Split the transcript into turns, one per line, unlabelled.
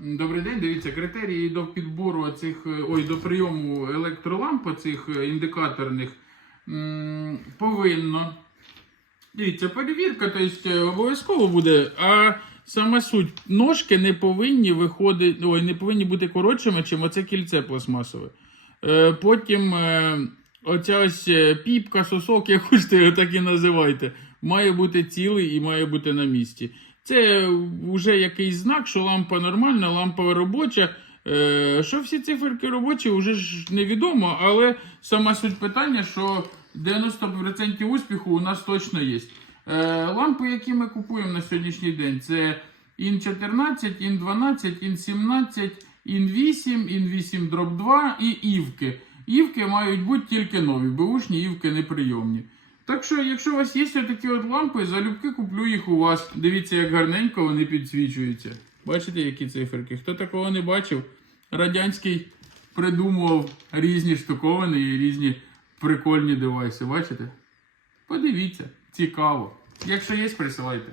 Добрий день, дивіться, критерії до підбору цих, ой, до прийому електроламп цих індикаторних повинно. Дивіться, перевірка, тобто обов'язково буде, а сама суть, ножки не повинні виходити, ой, не повинні бути коротшими, чим оце кільце пластмасове. Е, потім е, оця ось е, піпка, сосок, як хочете так і називайте, має бути цілий і має бути на місці. Це вже якийсь знак, що лампа нормальна, лампа робоча. Е, що всі циферки робочі, вже ж невідомо, але сама суть питання, що 90% успіху у нас точно є. Е, лампи, які ми купуємо на сьогоднішній день, це IN 14, IN 12, IN 17, IN 8, IN 8 дроп 2 і івки. Івки мають бути тільки нові, беушні івки неприйомні. Так що, якщо у вас є такі от лампи, залюбки куплю їх у вас. Дивіться, як гарненько вони підсвічуються. Бачите, які циферки? Хто такого не бачив? Радянський придумував різні штуковини і різні прикольні девайси. Бачите? Подивіться, цікаво. Якщо є, присилайте.